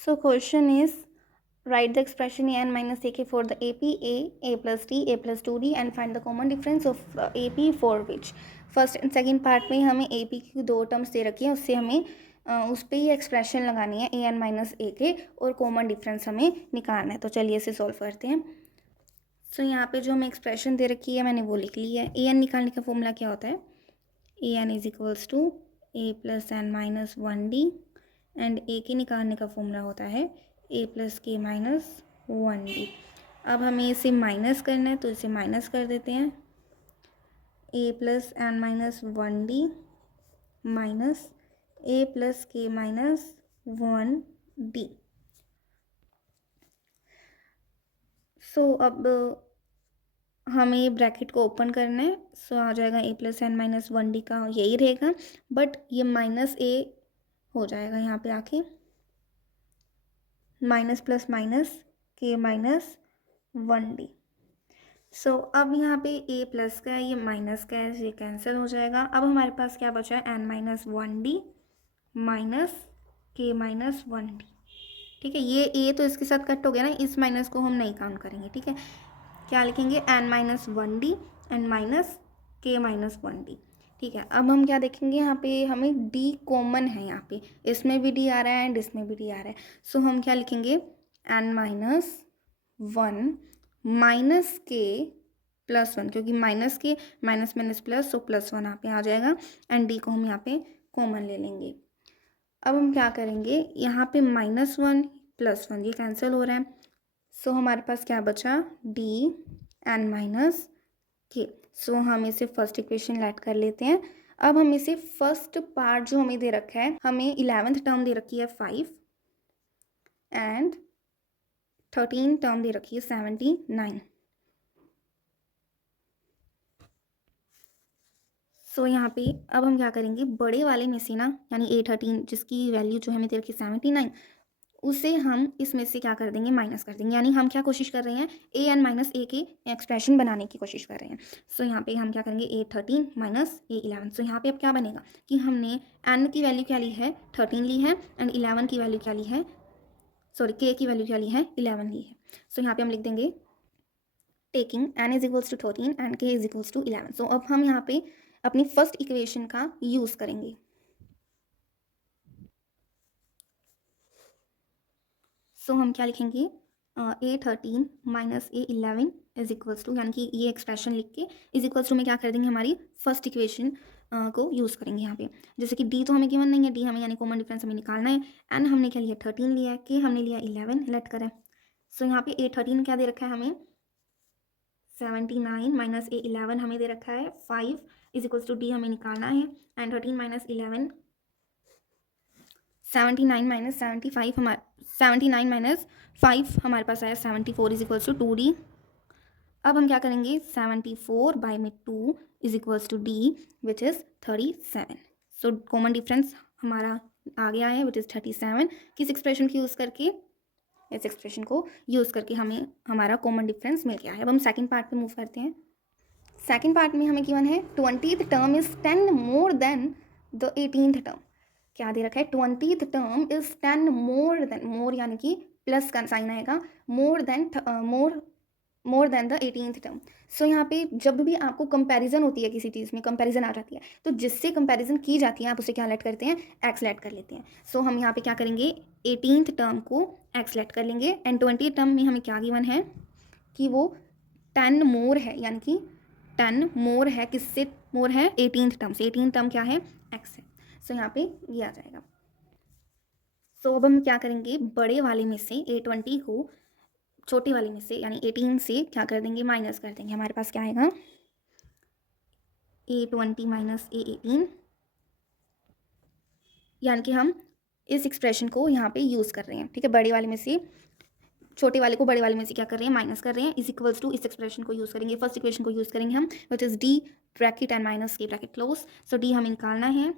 So question is, write the expression an minus ak for the AP a plus d, a plus 2d and find the common difference of AP for which. First and second part में हमें AP की दो terms दे रखी है, उससे हमें उस पर ही एक्सप्रेशन लगानी है an माइनस ए के और कॉमन डिफरेंस हमें निकालना है. तो चलिए इसे सॉल्व करते हैं. सो यहाँ पे जो हमें एक्सप्रेशन दे रखी है मैंने वो लिख ली है. an निकालने का फॉर्मूला क्या होता है? an is equals to a plus n minus 1d and a के निकालने का फॉर्मूला होता है a plus k minus 1d. अब हमें इसे माइनस करना है तो इसे माइनस कर देते हैं. a plus n minus 1d minus a plus k minus 1d. So अब हमें ब्रैकेट को ओपन करना है. सो आ जाएगा a plus n minus 1d का यही रहेगा, बट ये माइनस a हो जाएगा यहाँ पे आके. माइनस प्लस माइनस के माइनस 1d. सो अब यहाँ पे a प्लस का है, ये माइनस का है, ये कैंसिल हो जाएगा. अब हमारे पास क्या बचा है? n माइनस 1d माइनस के माइनस 1d. ठीक है, ये a तो इसके साथ कट हो गया ना, इस माइनस को हम नहीं काउंट करेंगे. ठीक है, क्या लिखेंगे? n minus 1d and minus के माइनस 1d. ठीक है, अब हम क्या देखेंगे? यहाँ पे हमें d कॉमन है, यहाँ पे इसमें भी d आ रहा है एंड इसमें भी d आ रहा है. सो हम क्या लिखेंगे? n माइनस 1 माइनस के प्लस 1, क्योंकि माइनस के minus minus plus, so plus 1 यहाँ पे आ जाएगा एंड d को हम यहाँ पे कॉमन ले लेंगे. अब हम क्या करेंगे? यहाँ पे माइनस 1 प्लस 1 ये कैंसिल हो रहा है. सो हमारे पास क्या बचा? d एन माइनस के. सो हम इसे फर्स्ट इक्वेशन लेट कर लेते हैं. अब हम इसे फर्स्ट पार्ट जो हमें दे रखा है, हमें 11th टर्म दे रखी है 5 एंड 13 टर्म दे रखी है 79. सो यहाँ पे अब हम क्या करेंगे? बड़े वाले में से ना, यानी A13 जिसकी वैल्यू जो हमें दे रखी है 79, उसे हम इसमें से क्या कर देंगे? माइनस कर देंगे. यानी हम क्या कोशिश कर रहे हैं? ए एन माइनस ए के एक्सप्रेशन बनाने की कोशिश कर रहे हैं. सो यहाँ पे हम क्या करेंगे? A13 minus A11. सो यहाँ पे अब क्या बनेगा कि हमने एन की वैल्यू क्या ली है? 13 ली है एंड 11 की वैल्यू क्या ली है? सॉरी, के की वैल्यू क्या ली है? 11 ली है. सो यहाँ पे हम लिख देंगे taking n is equals to 13 and k is equals to 11. So अब हम यहाँ पे अपनी फर्स्ट इक्वेशन का यूज़ करेंगे. सो हम क्या लिखेंगे? A13 minus A11 is equals to, यानी कि ये एक्सप्रेशन लिख के इज इक्वल्स टू में क्या कर देंगे? हमारी फर्स्ट इक्वेशन को यूज़ करेंगे यहाँ पे. जैसे कि d तो हमें गिवन नहीं है, d हमें यानी कॉमन डिफरेंस हमें निकालना है. n हमने क्या लिया? 13 लिया है. k हमने लिया 11. लेट करें. सो यहाँ पे A13 क्या दे रखा है हमें? 79 माइनस A11 हमें दे रखा है 5 इज इक्वल्स टू d हमें निकालना है एंड 13 माइनस 11, 79 माइनस 75 हमारे 79 माइनस 5 हमारे पास आया 74 इज इक्वल्स टू 2d. अब हम क्या करेंगे? 74 बाई में 2 is equals to d which is 37. So common difference हमारा आ गया है विच इज़ 37. किस एक्सप्रेशन की यूज़ करके? इस एक्सप्रेशन को यूज़ करके हमें हमारा कॉमन डिफरेंस मिल गया है. अब हम सेकंड पार्ट पे मूव करते हैं. सेकंड पार्ट में हमें गिवन है 20th term is 10 more than the 18th term. क्या दे रखा है? 20th term is 10 more than, more यानी कि प्लस का साइन आएगा, more than the 18th term. So यहाँ पे जब भी आपको कंपैरिजन होती है, किसी चीज़ में कंपैरिजन आ जाती है, तो जिससे कंपैरिजन की जाती है आप उसे क्या लेट करते हैं? एक्स लेट कर लेते हैं. सो हम यहाँ पे क्या करेंगे? 18th टर्म को एक्स लेट कर लेंगे एंड 20th टर्म में हमें क्या गिवन है कि वो 10 मोर है, यानी कि 10 मोर है. किससे मोर है? 18th टर्म से. 18th टर्म क्या है? एक्स है. सो यहाँ पे ये आ जाएगा. सो अब हम क्या करेंगे? बड़े वाले में से A20 को छोटे वाले में से यानी 18 से क्या कर देंगे? माइनस कर देंगे. हमारे पास क्या आएगा? A20 माइनस A18, यानी कि हम इस एक्सप्रेशन को यहाँ पे यूज़ कर रहे हैं. ठीक है, बड़े वाले में से छोटे वाले को बड़े वाले में से क्या कर रहे हैं? माइनस कर रहे हैं. इज इक्वल्स टू इस एक्सप्रेशन को यूज़ करेंगे, फर्स्ट इक्वेशन को यूज़ करेंगे हम, which is d bracket and minus के ब्रैकेट क्लोज. सो d हमें निकालना है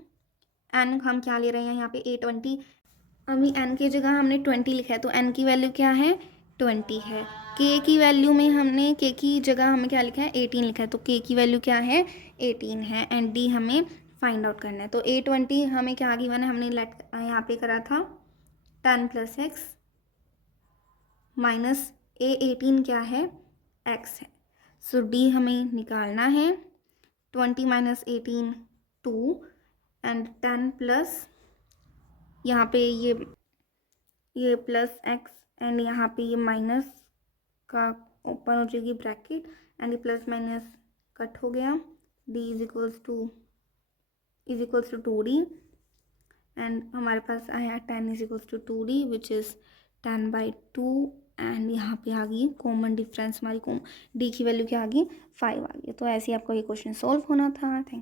एन हम क्या ले रहे हैं यहाँ पे? A20. अभी n की जगह हमने 20 लिखा है, तो n की वैल्यू क्या है? 20 है. k की वैल्यू में हमने k की जगह हमें क्या लिखा है? 18 लिखा है, तो k की वैल्यू क्या है? 18 है एंड d हमें फाइंड आउट करना है. तो A20 हमें क्या गिवन है? हमने लेट यहाँ पे करा था 10 प्लस एक्स माइनस ए 18 क्या है, एक्स है। सो डी हमें निकालना है। 20 माइनस 18 2 एंड 10 प्लस यहाँ पे ये प्लस एक्स एंड यहाँ पे ये माइनस का ओपन हो जाएगी ब्रैकेट एंड ये प्लस माइनस कट हो गया। D is equals to 2d and हमारे पास आया 10 is equals to 2d which is 10/2 and यहाँ पे आ गई कॉमन डिफरेंस हमारी डी की वैल्यू क्या आ गई 5 आ गई। तो ऐसे ही आपको ये क्वेश्चन सॉल्व होना था। थैंक